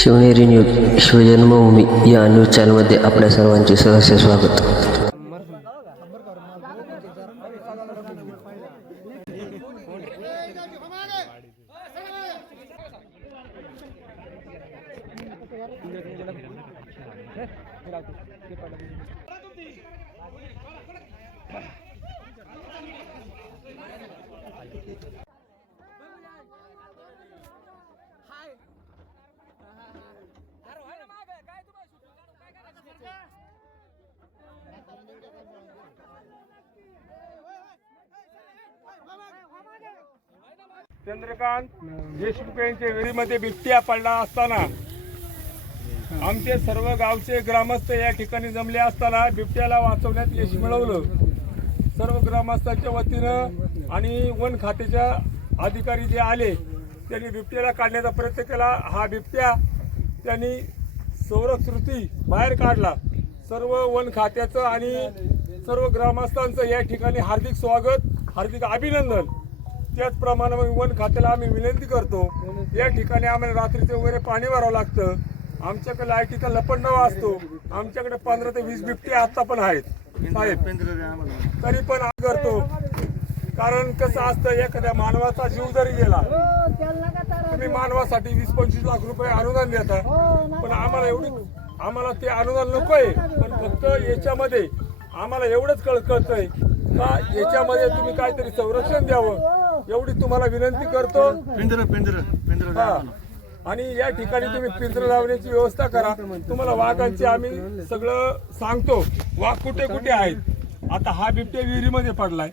Shivneri news शिवजन्मभूमी या news चॅनलमध्ये आपल्या सर्वांचे सहर्ष स्वागत. चंद्रकांत देशमुख यांच्या विहिरीमध्ये बिबट्या पडला असताना आमचे सर्व गावचे ग्रामस्थ या ठिकाणी जमले असताना बिबट्याला वाचवण्यात यश मिळवलं. सर्व ग्रामस्थांच्या वतीनं आणि वन खात्याच्या अधिकारी जे आले त्यांनी बिबट्याला काढण्याचा प्रयत्न केला. हा बिबट्या त्यांनी संरक्षित बाहेर काढला. सर्व वन खात्याचं आणि सर्व ग्रामस्थांचं या ठिकाणी हार्दिक स्वागत, हार्दिक अभिनंदन. त्याचप्रमाणे वन खात्याला आम्ही विनंती करतो, या ठिकाणी आम्हाला रात्रीचे वगैरे पाणी भरावं लागतं. आमच्याकडे लाईटीचा लपंडावा असतो. आमच्याकडे 15 ते 20 बिबटे आता पण आहेत साहेब, तरी पण आम्ही करतो. कारण कसं असतं, एखाद्या मानवाचा जीव जरी गेला, तुम्ही मानवासाठी 20-25 लाख रुपये अनुदान देता, पण आम्हाला ते अनुदान नकोय. पण फक्त याच्यामध्ये आम्हाला एवढंच कळतंय का याच्यामध्ये तुम्ही काहीतरी संरक्षण द्यावं, एवढी तुम्हाला विनंती करतो. आणि या ठिकाणी तुम्ही पिंजरं लावण्याची व्यवस्था करा. तुम्हाला वाघांची आम्ही सगळं सांगतो, वाघ कुठे कुठे आहेत. आता हा बिबट्या विहिरीमध्ये पडलाय,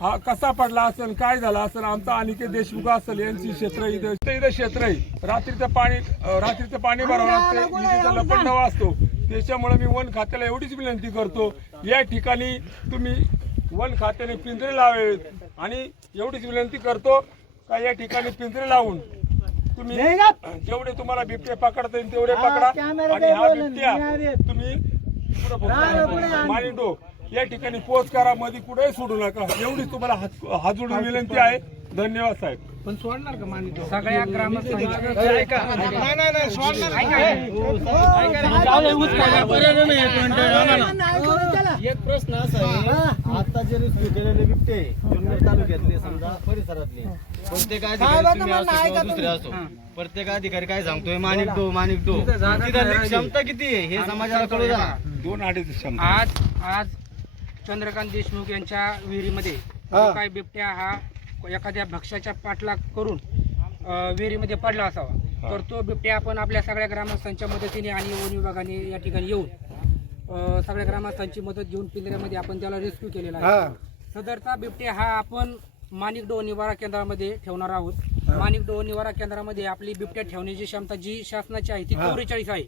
हा कसा पडला असेल, काय झाला असेल, आमचा अनिकेत देशमुख असेल यांची क्षेत्र इथं क्षेत्र आहे. रात्रीचं पाणी भरावं लागतं, विजेचा लपंडावा असतो. त्याच्यामुळे मी वन खात्याला एवढीच विनंती करतो, या ठिकाणी तुम्ही वन खात्याने पिंजरे लावावेत. आणि एवढीच विनंती करतो का या ठिकाणी पिंजरे लावून तुम्ही जेवढे तुम्हाला बिबटे पकडता येईल तेवढे पकडा. आणि हा बिबट्या तुम्ही मानिंडो या ठिकाणी पोच करा, मध्ये कुठेही सोडू नका. एवढीच तुम्हाला हात जोडून विनंती आहे. धन्यवाद साहेब. पण सोडणार का मानिंडो? सगळ्या एक प्रश्न असा आहे, आता जे रेस्क्यू केलेले बिबटे जुन्नर तालुक्यातले समजा परिसरातले प्रत्येक अधिकारी तुम्ही असो दुसरे असो, प्रत्येक अधिकारी काय सांगतोय, माणिक दो तिथं क्षमता किती आहे हे समाजाला कळू द्या. 2-2.5 क्षमता. आज चंद्रकांत देशमुख यांच्या विहिरीमध्ये काय बिबट्या हा एखाद्या भक्ष्याच्या पाठलाग करून विहिरीमध्ये पडला असावा, तर तो बिबट्या आपण आपल्या सगळ्या ग्रामस्थांच्या मदतीने आणि वन विभागाने या ठिकाणी येऊन सगळ्या ग्रामस्थांची मदत घेऊन पिंजऱ्यामध्ये आपण त्याला रेस्क्यू केलेला आहे. सदरचा बिबट्या हा आपण माणिकडो निवारा केंद्रामध्ये ठेवणार आहोत. माणिकडो निवारा केंद्रामध्ये आपली बिबट्या ठेवण्याची क्षमता जी शासनाची आहे ती 44 आहे.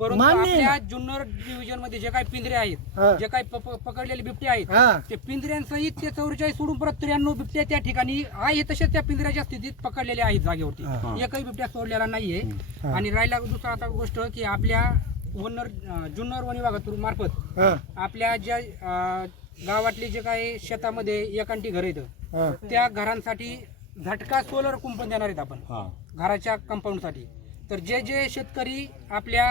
परंतु आपल्या जुन्नर डिव्हिजन मध्ये जे काही पिंजरे आहेत, जे काही पकडलेले बिबटे आहेत, ते पिंजऱ्यांसहित ते 44 सोडून परत 93 बिबट्या त्या ठिकाणी आहे तसेच त्या पिंजऱ्याच्या स्थितीत पकडलेले आहेत जागेवरती. एकही बिबट्या सोडलेला नाहीये. आणि राहिला दुसरा आता गोष्ट की आपल्या जुन्नर वन विभागातून मार्फत आपल्या ज्या गावातली जे काही शेतामध्ये एकांटी घर आहेत त्या घरांसाठी झटका सोलर कुंपण देणार आहेत आपण घराच्या कंपाऊंड साठी. तर जे जे शेतकरी आपल्या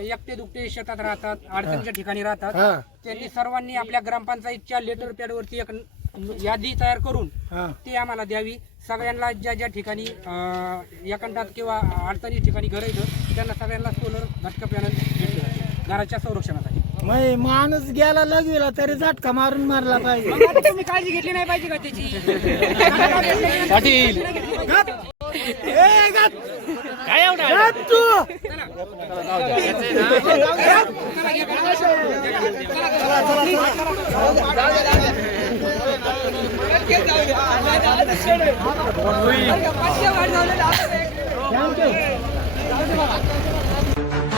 एकटे दुकटे शेतात राहतात, अडचणीच्या ठिकाणी राहतात, त्यांनी सर्वांनी आपल्या ग्रामपंचायतच्या लेटर पॅड वरती एक यादी तयार करून ती आम्हाला द्यावी. सगळ्यांना ज्या ज्या ठिकाणी एकांतात किंवा अडचणी ठिकाणी घर येतं त्यांना सगळ्यांना सोलर झटका पॅनल घराच्या संरक्षणासाठी. माणूस गेला लगविला तरी झटका मारून मारला पाहिजे. तुम्ही काळजी घेतली नाही पाहिजे का त्याची? काय एवढा तू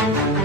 चला